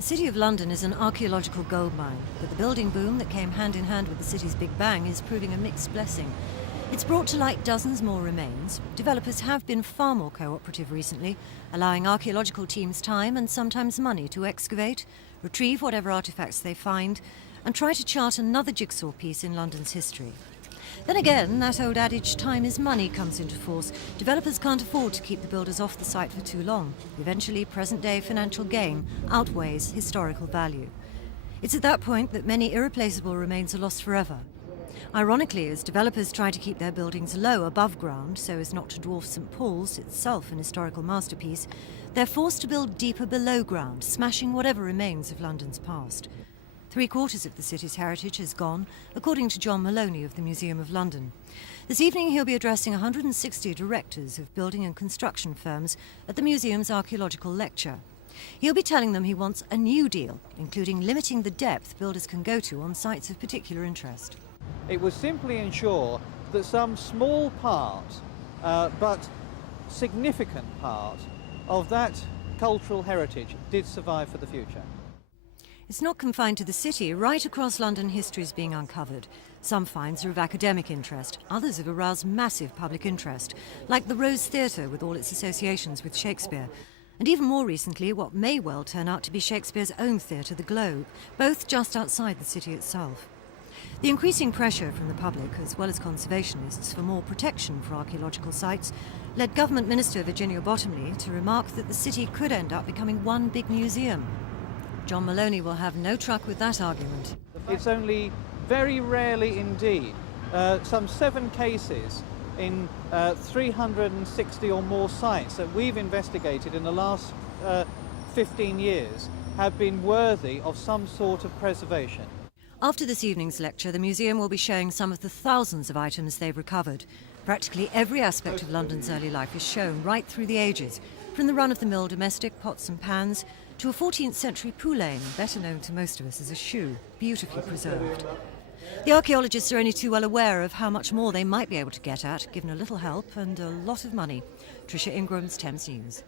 The City of London is an archaeological goldmine, but the building boom that came hand in hand with the city's Big Bang is proving a mixed blessing. It's brought to light dozens more remains. Developers have been far more cooperative recently, allowing archaeological teams time and sometimes money to excavate, retrieve whatever artifacts they find, and try to chart another jigsaw piece in London's history. Then again, that old adage, time is money, comes into force. Developers can't afford to keep the builders off the site for too long. Eventually, present-day financial gain outweighs historical value. It's at that point that many irreplaceable remains are lost forever. Ironically, as developers try to keep their buildings low above ground so as not to dwarf St Paul's, itself an historical masterpiece, they're forced to build deeper below ground, smashing whatever remains of London's past. 3/4 of the city's heritage has gone, according to John Maloney of the Museum of London. This evening he'll be addressing 160 directors of building and construction firms at the museum's archaeological lecture. He'll be telling them he wants a new deal, including limiting the depth builders can go to on sites of particular interest. It would simply ensure that some small part, but significant part, of that cultural heritage did survive for the future. It's not confined to the city. Right across London, history is being uncovered. Some finds are of academic interest. Others have aroused massive public interest, like the Rose Theatre with all its associations with Shakespeare. And even more recently, what may well turn out to be Shakespeare's own theatre, the Globe, both just outside the city itself. The increasing pressure from the public, as well as conservationists, for more protection for archaeological sites led Government Minister Virginia Bottomley to remark that the city could end up becoming one big museum. John Maloney will have no truck with that argument. It's only very rarely indeed, some 7 cases in 360 or more sites that we've investigated in the last 15 years have been worthy of some sort of preservation. After this evening's lecture, the museum will be showing some of the thousands of items they've recovered. Practically every aspect of London's early life is shown right through the ages, from the run-of-the-mill domestic pots and pans to a 14th century poulain, better known to most of us as a shoe, beautifully preserved. The archaeologists are only too well aware of how much more they might be able to get at, given a little help and a lot of money. Tricia Ingram's Thames News.